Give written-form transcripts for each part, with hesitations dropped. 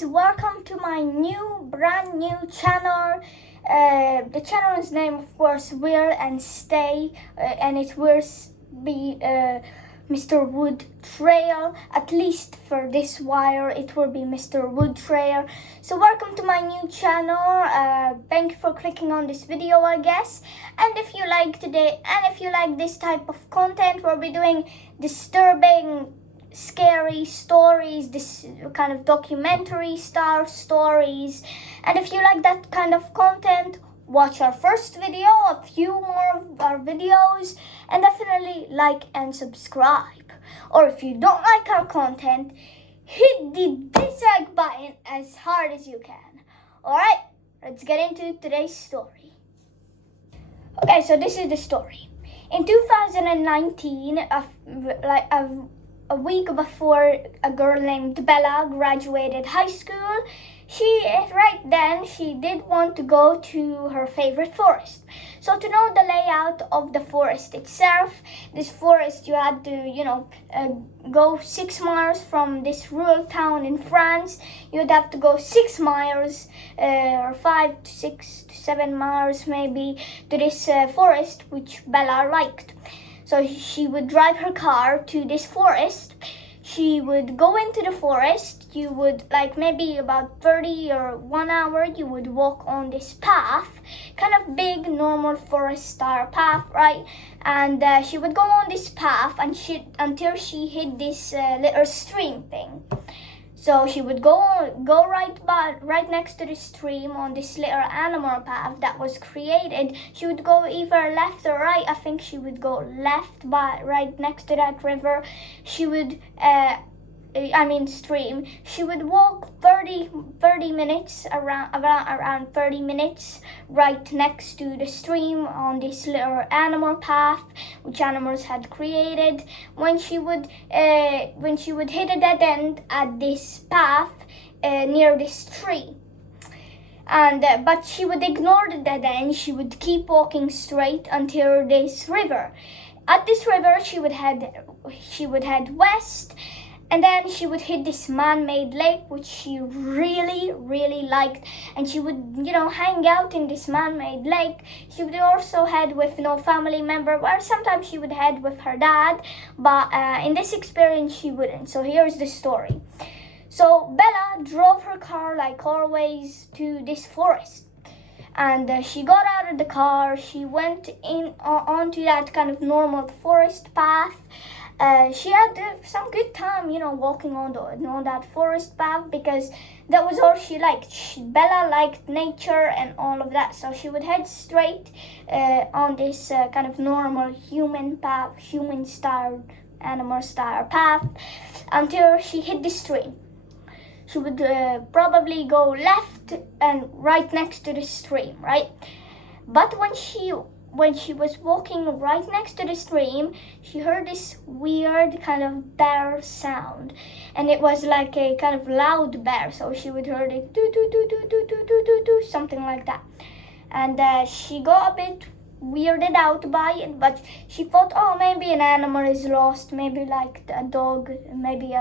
guys, welcome to my brand new channel. The channel's name, of course, will and stay, and it will be Mr. Wood Trail. At least for this while, it will be Mr. Wood Trail. So welcome to my new channel. Thank you for clicking on this video, I guess. And if you like this type of content, we'll be doing disturbing, scary stories, this kind of documentary style stories. And if you like that kind of content, watch our first video, a few more of our videos, and definitely like and subscribe. Or if you don't like our content, hit the dislike button as hard as you can. Alright, let's get into today's story. Okay, so this is the story. In 2019, a week before a girl named Bella graduated high school, she did want to go to her favorite forest. So to know the layout of the forest itself, this forest you had to, go 6 miles from this rural town in France. You'd have to go 6 miles, or 5 to 6 to 7 miles maybe, to this forest which Bella liked. So she would drive her car to this forest. She would go into the forest. You would, maybe about 30 or 1 hour, you would walk on this path, kind of big, normal forest style path, right? And she would go on this path until she hit this little stream thing. So she would go right next to the stream on this little animal path that was created. She would go either left or right. I think she would go left, right next to that river. She would, stream. She would walk 30 minutes, around 30 minutes, right next to the stream on this little animal path which animals had created. When she would hit a dead end at this path near this tree, but she would ignore the dead end. She would keep walking straight until this river. At this river, she would head west. And then she would hit this man-made lake, which she really, really liked. And she would, hang out in this man-made lake. She would also head with no family member. Well, sometimes she would head with her dad. But in this experience, she wouldn't. So here's the story. So Bella drove her car, like always, to this forest. And she got out of the car. She went onto that kind of normal forest path. She had some good time, walking on that forest path, because that was all she liked. Bella liked nature and all of that, so she would head straight on this kind of normal human path, human style, animal style path, until she hit the stream. She would probably go left and right next to the stream, right? But when she was walking right next to the stream, she heard this weird kind of bear sound. And it was like a kind of loud bear. So she would hear it do do do do do do do do do, something like that. And she got a bit weirded out by it, but she thought, oh, maybe an animal is lost, maybe like a dog, maybe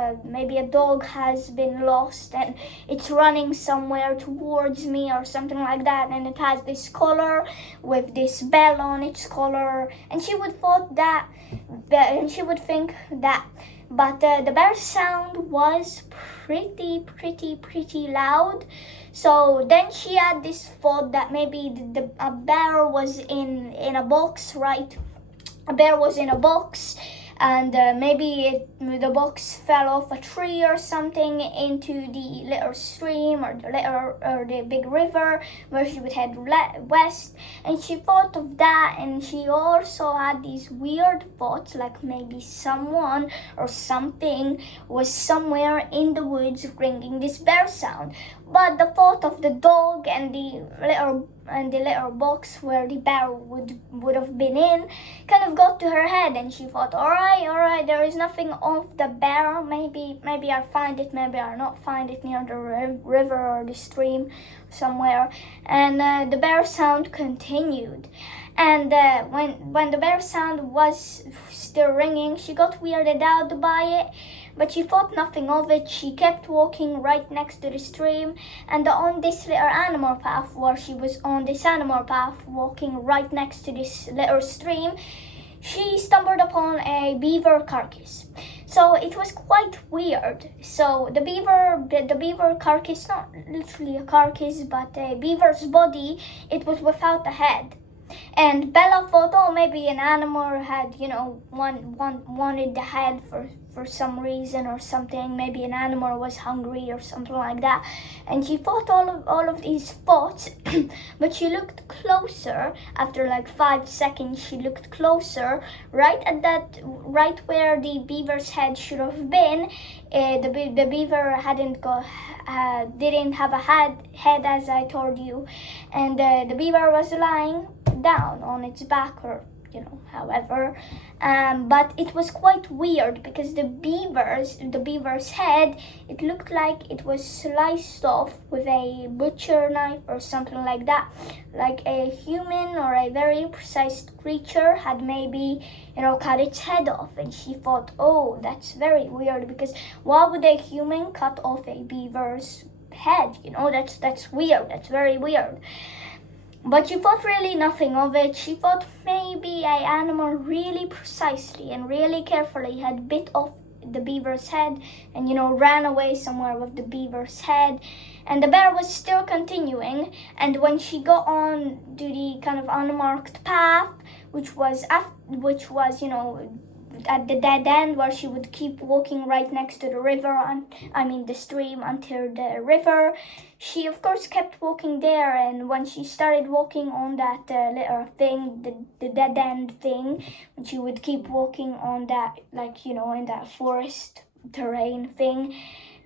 a dog has been lost and it's running somewhere towards me or something like that, and it has this collar with this bell on its collar, and she would think that, but the bear sound was pretty loud. So then she had this thought that maybe a bear was in a box, right? A bear was in a box, and maybe the box fell off a tree or something into the little stream or the big river where she would head west. And she thought of that, and she also had these weird thoughts, like maybe someone or something was somewhere in the woods bringing this bear sound. But the thought of the dog and the little box where the bear would have been in kind of got to her head, and she thought, all right, there is nothing of the bear. Maybe I'll find it, maybe I'll not find it near the river or the stream somewhere. And the bear sound continued. And when the bear sound was still ringing, she got weirded out by it. but she thought nothing of it. She kept walking right next to the stream, and on this little animal path, while she was on this animal path walking right next to this little stream, she stumbled upon a beaver carcass. So it was quite weird. So the beaver carcass, not literally a carcass, but a beaver's body, it was without a head. And Bella thought, oh, maybe an animal had, wanted the head for some reason or something. Maybe an animal was hungry or something like that. And she thought all of these thoughts, but she looked closer. After like 5 seconds, she looked closer, right where the beaver's head should have been. The beaver didn't have a head, as I told you, and the beaver was lying down on its back, or however, but it was quite weird because the beaver's head, it looked like it was sliced off with a butcher knife or something like that, like a human or a very precise creature had maybe cut its head off. And she thought, oh, that's very weird, because why would a human cut off a beaver's head? That's weird. That's very weird. But she thought really nothing of it. She thought maybe an animal really precisely and really carefully had bit off the beaver's head and ran away somewhere with the beaver's head. And the bear was still continuing, and when she got on to the kind of unmarked path, which was at the dead end, where she would keep walking right next to the river, the stream, until the river, she of course kept walking there. And when she started walking on that little thing, the dead end thing, when she would keep walking on that, in that forest terrain thing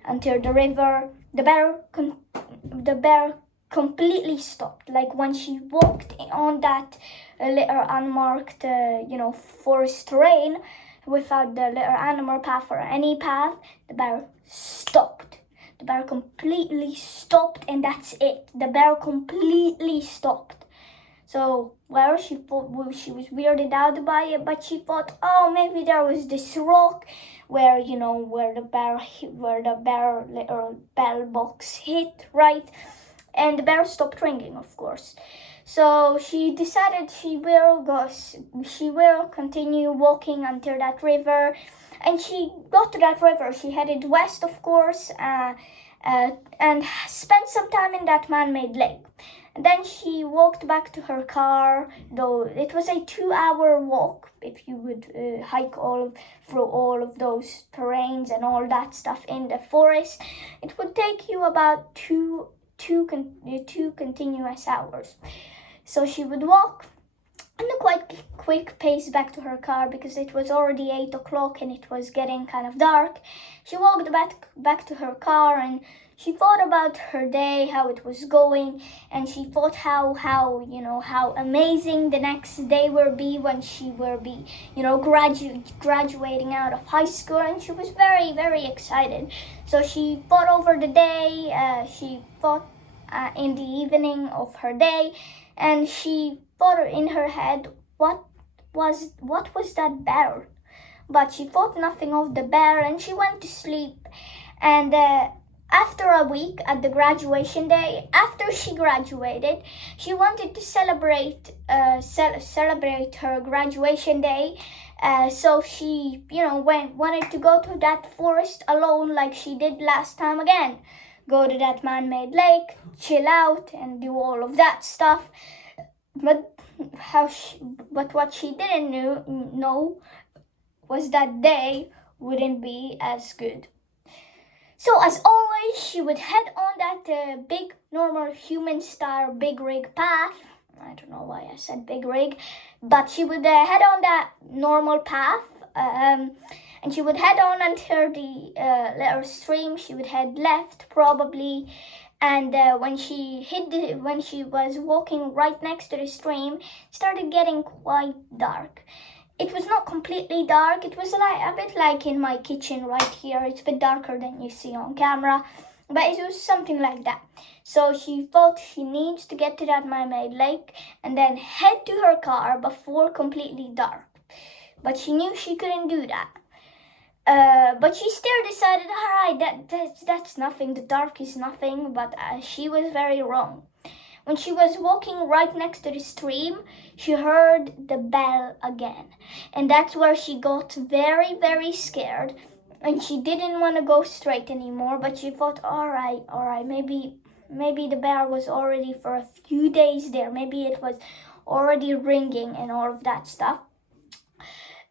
until the river, the bear completely stopped. Like when she walked on that little unmarked forest terrain without the little animal path or any path, the bear stopped. The bear completely stopped, and that's it. The bear completely stopped. So, she thought she was weirded out by it, but she thought, oh, maybe there was this rock where the bear little bell box hit, right? And the bear stopped ringing, of course. So she decided she will continue walking until that river. And she got to that river. She headed west, of course, and spent some time in that man-made lake. And then she walked back to her car, though it was a 2-hour walk. If you would hike through all of those terrains and all that stuff in the forest, it would take you about two continuous hours. So she would walk in a quite quick pace back to her car, because it was already 8 o'clock and it was getting kind of dark. She walked back to her car, and she thought about her day, how it was going, and she thought how amazing the next day will be when she will be graduating out of high school. And she was very, very excited. So she thought over the day. She thought in the evening of her day, and she thought in her head, what was that bear? But she thought nothing of the bear, and she went to sleep. And after a week at the graduation day, after she graduated, she wanted to celebrate her graduation day. So she wanted to go to that forest alone, like she did last time again. Go to that man-made lake, chill out, and do all of that stuff. But what she didn't know was that day wouldn't be as good. So as always, she would head on that big, normal human-style big rig path. I don't know why I said big rig, but she would head on that normal path. And she would head on until the little stream. She would head left, probably. And when she was walking right next to the stream, it started getting quite dark. It was not completely dark. It was a bit like in my kitchen right here. It's a bit darker than you see on camera, but it was something like that. So she thought she needs to get to that man-made lake and then head to her car before completely dark. But she knew she couldn't do that. But she still decided, all right, that's nothing. The dark is nothing. But she was very wrong. When she was walking right next to the stream, she heard the bell again. And that's where she got very, very scared. And she didn't want to go straight anymore, but she thought, all right, maybe the bell was already for a few days there. Maybe it was already ringing and all of that stuff.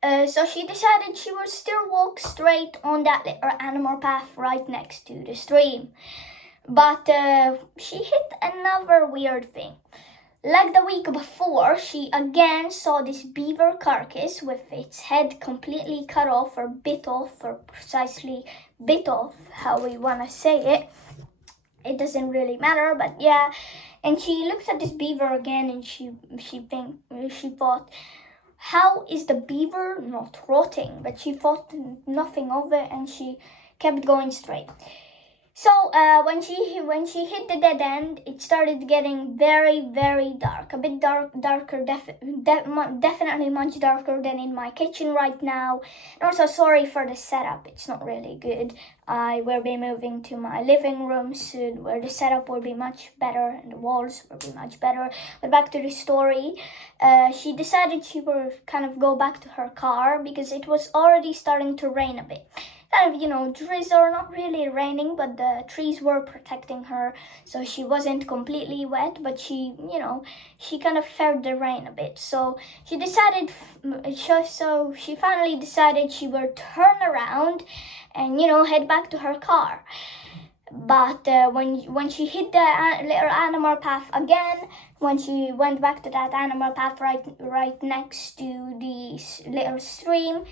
So she decided she would still walk straight on that little animal path right next to the stream. But she hit another weird thing. Like the week before, she again saw this beaver carcass with its head completely cut off or bit off, or precisely bit off, how we want to say it. It doesn't really matter, but yeah. And she looked at this beaver again, and she thought, how is the beaver not rotting? But she thought nothing of it, and she kept going straight. So when she hit the dead end, it started getting very, very dark. A bit darker, definitely much darker than in my kitchen right now. And also, sorry for the setup, it's not really good. I will be moving to my living room soon, where the setup will be much better and the walls will be much better. But back to the story, she decided she would kind of go back to her car because it was already starting to rain a bit. Kind of, drizzle, not really raining, but the trees were protecting her, so she wasn't completely wet, but she kind of felt the rain a bit. So she finally decided she would turn around and, head back to her car. But when she hit the little animal path again, when she went back to that animal path right next to the little stream,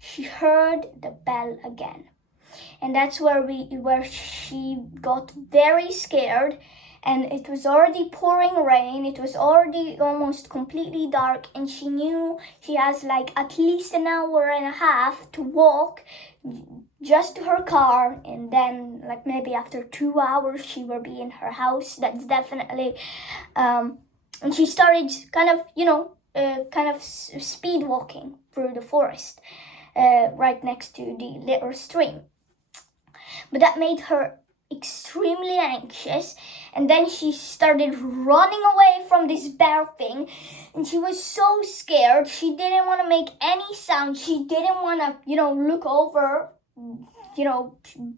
she heard the bell again. And that's where she got very scared, and it was already pouring rain. It was already almost completely dark, and she knew she has like at least an hour and a half to walk just to her car, and then like maybe after 2 hours she will be in her house. That's definitely and she started kind of speed walking through the forest. Right next to the little stream. But that made her extremely anxious, and then she started running away from this bear thing, and she was so scared. She didn't want to make any sound. She didn't want to, look over,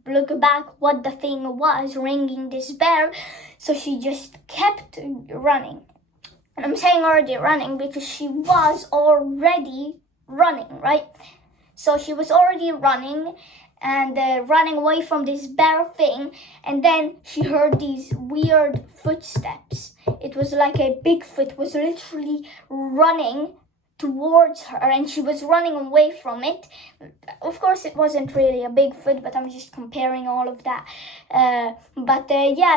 look back what the thing was ringing this bell. So she just kept running. And I'm saying already running because she was already running, right? So she was already running and running away from this bear thing, and then she heard these weird footsteps. It was like a Bigfoot was literally running towards her, and she was running away from it. Of course, it wasn't really a Bigfoot, but I'm just comparing all of that.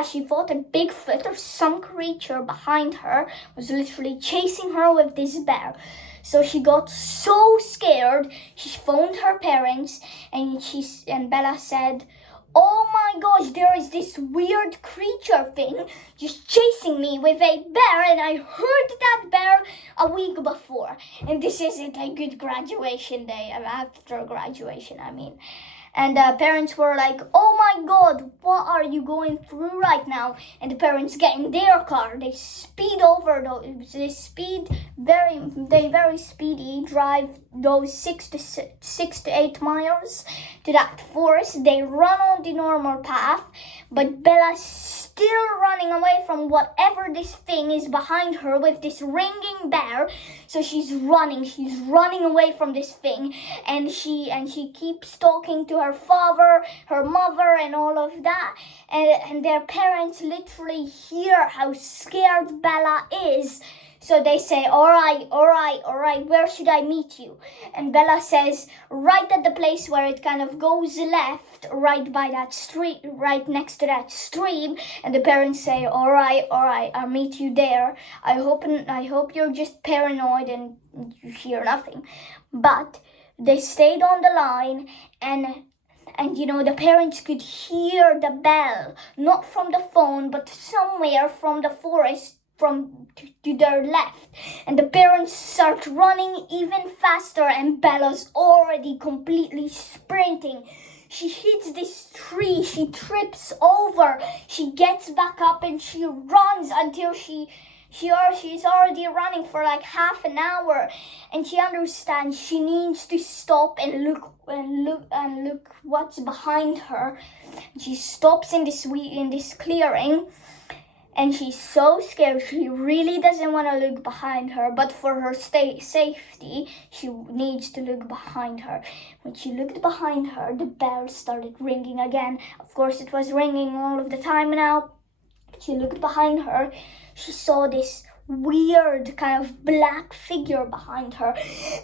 She thought a Bigfoot or some creature behind her was literally chasing her with this bear. So she got so scared, she phoned her parents, and Bella said, "Oh my gosh, there is this weird creature thing just chasing me with a bear, and I heard that bear a week before. And this isn't a good graduation day, after graduation, I mean." And the parents were like, "Oh my God, what are you going through right now?" And the parents get in their car. They speed over those. They very speedy drive those 6 to 8 miles to that forest. They run on the normal path, but Bella's still running away from whatever this thing is behind her with this ringing bear. So she's running away from this thing, and she keeps talking to her father, her mother, and all of that, and their parents literally hear how scared Bella is. So they say, all right, where should I meet you?" And Bella says, "Right at the place where it kind of goes left, right by that street, right next to that stream." And the parents say, all right, I'll meet you there. I hope you're just paranoid and you hear nothing." But they stayed on the line, and the parents could hear the bell, not from the phone, but somewhere from the forest to their left, and the parents start running even faster, and Bella's already completely sprinting. She hits this tree, she trips over, she gets back up and she runs until she's already running for like half an hour, and she understands she needs to stop and look what's behind her. She stops in this clearing, and she's so scared. She really doesn't want to look behind her, but for her safety, she needs to look behind her. When she looked behind her, the bell started ringing again. Of course, it was ringing all of the time now. She looked behind her. She saw this weird kind of black figure behind her,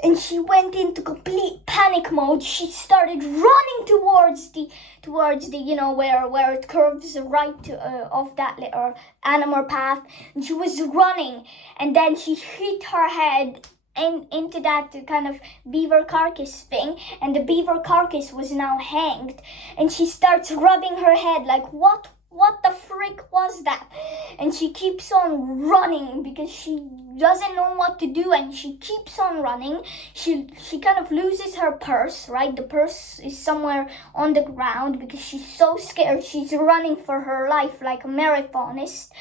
and she went into complete panic mode. She started running towards the where it curves right to off that little animal path, and she was running, and then she hit her head into that kind of beaver carcass thing, and the beaver carcass was now hanged, and she starts rubbing her head like, what the frick was that? And she keeps on running because she doesn't know what to do, and she keeps on running. She kind of loses her purse, right? The purse is somewhere on the ground because she's so scared. She's running for her life like a marathonist.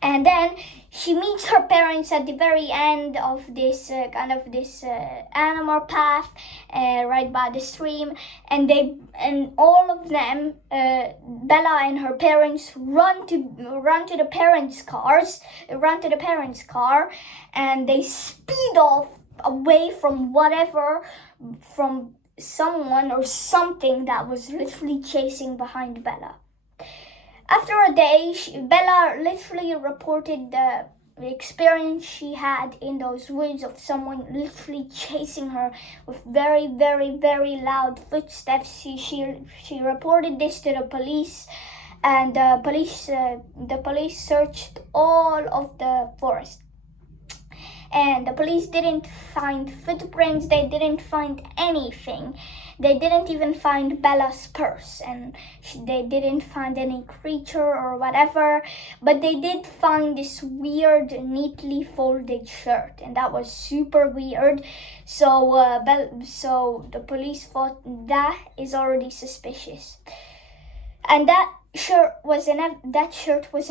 And then she meets her parents at the very end of this animal path, right by the stream, and all of them, Bella and her parents, run to the parents' car, and they speed off away from someone or something that was literally chasing behind Bella. After a day, Bella literally reported the experience she had in those woods of someone literally chasing her with very, very, very loud footsteps. She reported this to the police, and the police searched all of the forest. And the police didn't find footprints, they didn't find anything. They didn't even find Bella's purse, and they didn't find any creature or whatever, but they did find this weird, neatly folded shirt, and that was super weird. So the police thought that is already suspicious. And that shirt was an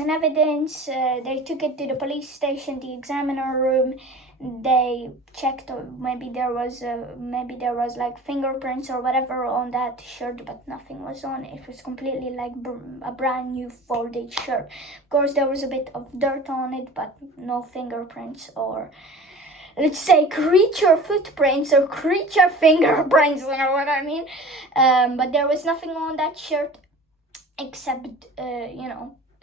evidence. They took it to the police station, the examiner room. They checked, maybe there was like fingerprints or whatever on that shirt, but nothing was on it. It was completely like a brand new folded shirt. Of course, there was a bit of dirt on it, but no fingerprints or, let's say, creature footprints or creature fingerprints, you know what I mean? But there was nothing on that shirt except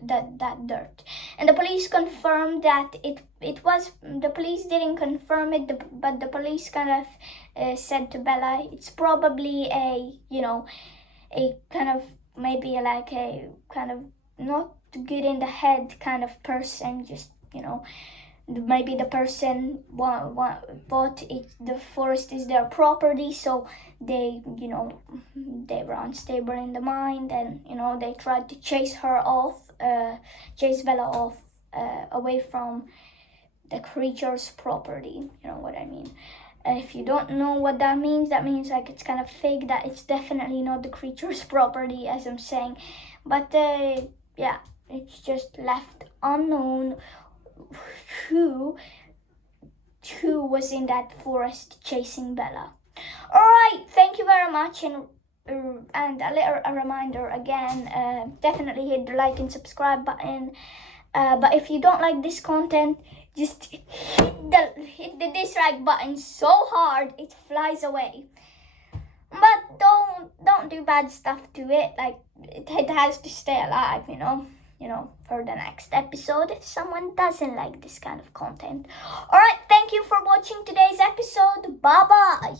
that dirt. And the police confirmed that it was, the police didn't confirm it, but the police kind of said to Bella, it's probably a kind of, maybe like a kind of not good in the head kind of person, just maybe the person thought the forest is their property, so they were unstable in the mind, and they tried to chase Bella off away from the creature's property. You know what I mean? If you don't know what that means like it's kind of fake, that it's definitely not the creature's property, as I'm saying. But yeah, it's just left unknown who was in that forest chasing Bella. Alright, thank you very much, and a reminder again, definitely hit the like and subscribe button, but if you don't like this content, just hit the dislike button so hard it flies away. But don't do bad stuff to it, like it has to stay alive, for the next episode if someone doesn't like this kind of content. Alright, thank you for watching today's episode. Bye bye.